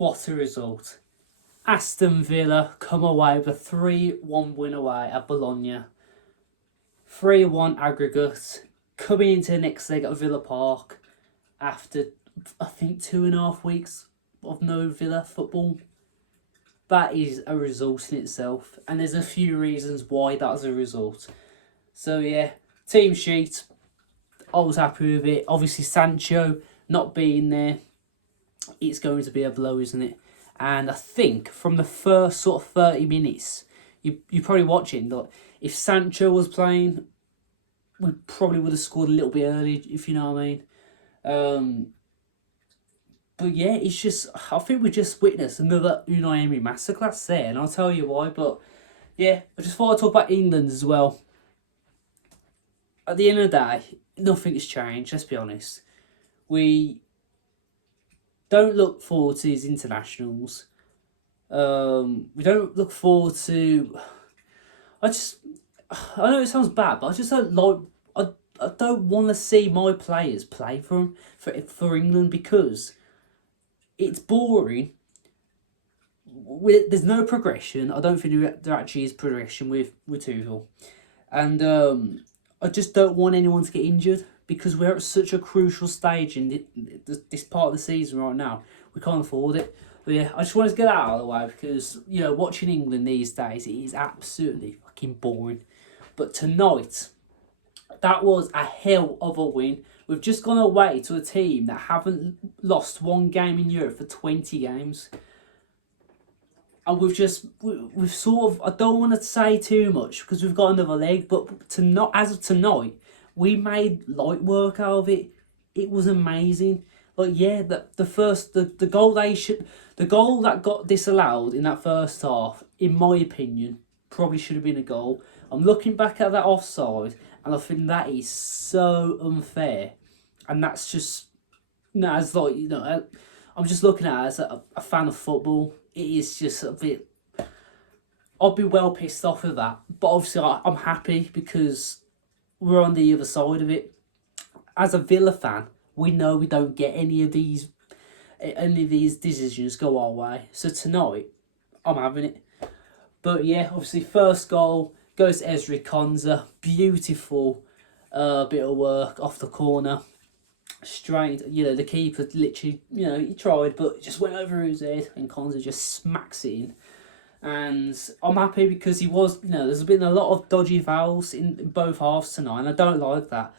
What a result. Aston Villa come away with a 3-1 win away at Bologna. 3-1 aggregate. Coming into the next leg at Villa Park after, I think, 2.5 weeks of no Villa football. That is a result in itself. And there's a few reasons why that's a result. So yeah, team sheet. I was happy with it. Obviously, Sancho not being there, it's going to be a blow, isn't it? And I think from the first sort of 30 minutes, you're probably watching, that if Sancho was playing, we probably would have scored a little bit early, if you know what I mean. But yeah, it's just, I think we just witnessed another Unai Emery masterclass there, and I'll tell you why. But yeah, I just thought I'd talk about England as well. At the end of the day, nothing has changed, let's be honest. We don't look forward to these internationals. We don't look forward to... I know it sounds bad, but I just don't like... I don't want to see my players play for England because it's boring. There's no progression. I don't think there actually is progression with Tuchel. And I just don't want anyone to get injured because we're at such a crucial stage in this part of the season right now. We can't afford it. But yeah, I just wanted to get that out of the way because, you know, watching England these days, it is absolutely fucking boring. But tonight, that was a hell of a win. We've just gone away to a team that haven't lost one game in Europe for 20 games. And we've sort of, I don't want to say too much because we've got another leg, but as of tonight, we made light work out of it. It was amazing. Like, yeah, the goal that got disallowed in that first half, in my opinion, probably should have been a goal. I'm looking back at that offside, and I think that is so unfair. And that's just, as like, you know, I'm just looking at it as a fan of football. It is just a bit... I'd be well pissed off with that. But obviously I'm happy because we're on the other side of it. As a Villa fan, we know we don't get any of these decisions go our way. So tonight, I'm having it. But yeah, obviously first goal goes to Ezri Konsa. Beautiful bit of work off the corner. Straight, you know, the keeper literally, you know, he tried, but it just went over his head, and Konsa just smacks it in. And I'm happy because he was, you know, there's been a lot of dodgy fouls in both halves tonight, and I don't like that.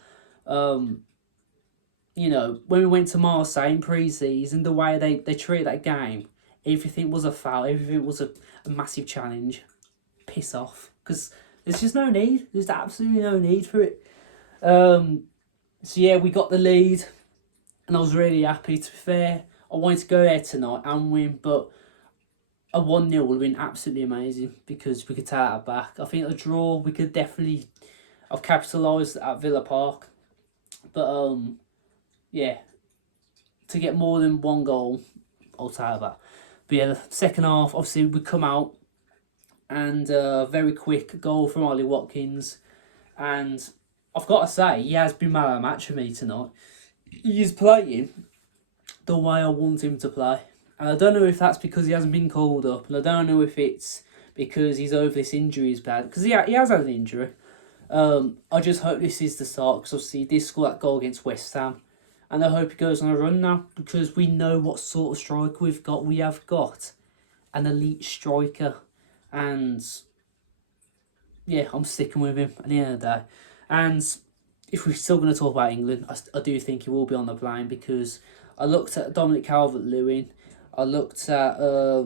You know, when we went to Marseille in pre-season, the way they treated that game, everything was a foul, everything was a massive challenge. Piss off, because there's just no need. There's absolutely no need for it. So yeah, we got the lead, and I was really happy. To be fair, I wanted to go there tonight and win, but a 1-0 would have been absolutely amazing because we could take that back. I think a draw, we could definitely have capitalised at Villa Park. But yeah, to get more than one goal, I'll take that. But yeah, the second half, obviously we come out, and a very quick goal from Ollie Watkins, and I've got to say, he has been man of the match for me tonight. He is playing the way I want him to play. And I don't know if that's because he hasn't been called up, and I don't know if it's because he's over this injury he's bad, because he has had an injury. I just hope this is the start, because obviously he did score that goal against West Ham. And I hope he goes on a run now, because we know what sort of striker we've got. We have got an elite striker. And yeah, I'm sticking with him at the end of the day. And if we're still going to talk about England, I do think he will be on the plane, because I looked at Dominic Calvert-Lewin. I looked at... I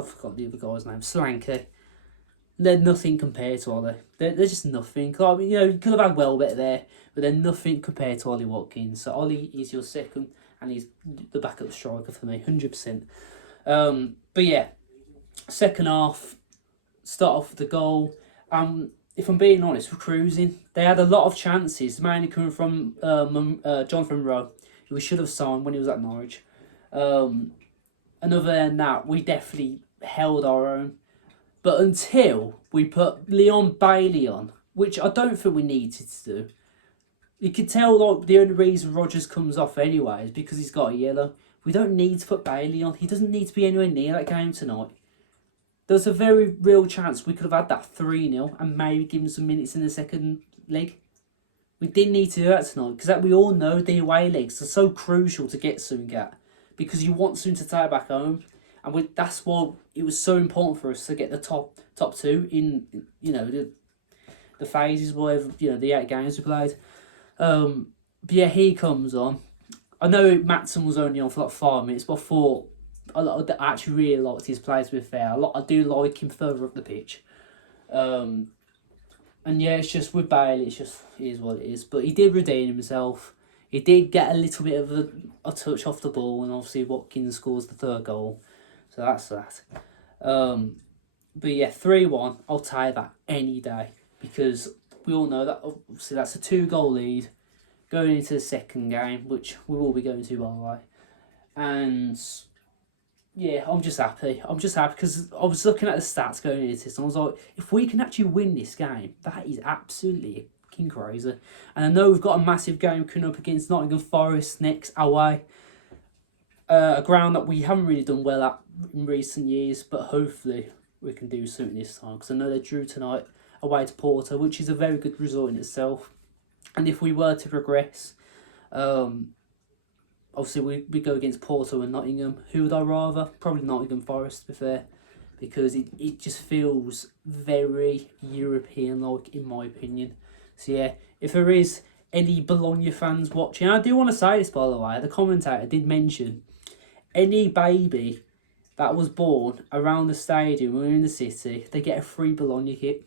forgot the other guy's name. Solanke. They're nothing compared to Ollie. They're just nothing. I mean, you know, you could have had Welbeck there, but they're nothing compared to Ollie Watkins. So Ollie is your second, and he's the backup striker for me, 100%. But yeah, second half, start off with the goal. If I'm being honest, we're cruising. They had a lot of chances, mainly coming from Jonathan Rowe, who we should have signed when he was at Norwich. And other than that, we definitely held our own. But until we put Leon Bailey on, which I don't think we needed to do, You could tell like the only reason Rodgers comes off anyway is because he's got a yellow. We don't need to put Bailey on. He doesn't need to be anywhere near that game tonight. There's a very real chance we could have had that 3-0 and maybe given some minutes in the second leg. We didn't need to do that tonight because we all know the away legs are so crucial to get something at because you want something to take back home. And that's why it was so important for us to get the top two in, the phases, whatever, the 8 games we played. But yeah, he comes on. I know Matson was only on for like 5 minutes, but I thought I actually really liked his play, to be fair. I do like him further up the pitch. And yeah, it's just with Bale, it is what it is. But he did redeem himself. He did get a little bit of a touch off the ball, and obviously Watkins scores the 3rd goal. So that's that. But yeah, 3-1, I'll take that any day. Because we all know that obviously that's a 2-goal lead going into the second game, which we will be going to, by the way. And yeah, I'm just happy. I'm just happy because I was looking at the stats going into this and I was like, if we can actually win this game, that is absolutely fucking crazy. And I know we've got a massive game coming up against Nottingham Forest next away. A ground that we haven't really done well at in recent years, but hopefully we can do something this time because I know they drew tonight away to Porto, which is a very good result in itself. And if we were to progress, obviously we go against Porto and Nottingham. Who would I rather? Probably Nottingham Forest, to be fair, because it just feels very European-like, in my opinion. So yeah, if there is any Bologna fans watching, I do want to say this, by the way, the commentator did mention any baby that was born around the stadium or in the city, they get a free Bologna kit.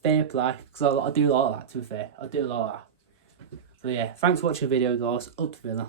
Fair play, because I do like that, to be fair. I do like that. But yeah, thanks for watching the video, guys. Up to Villa.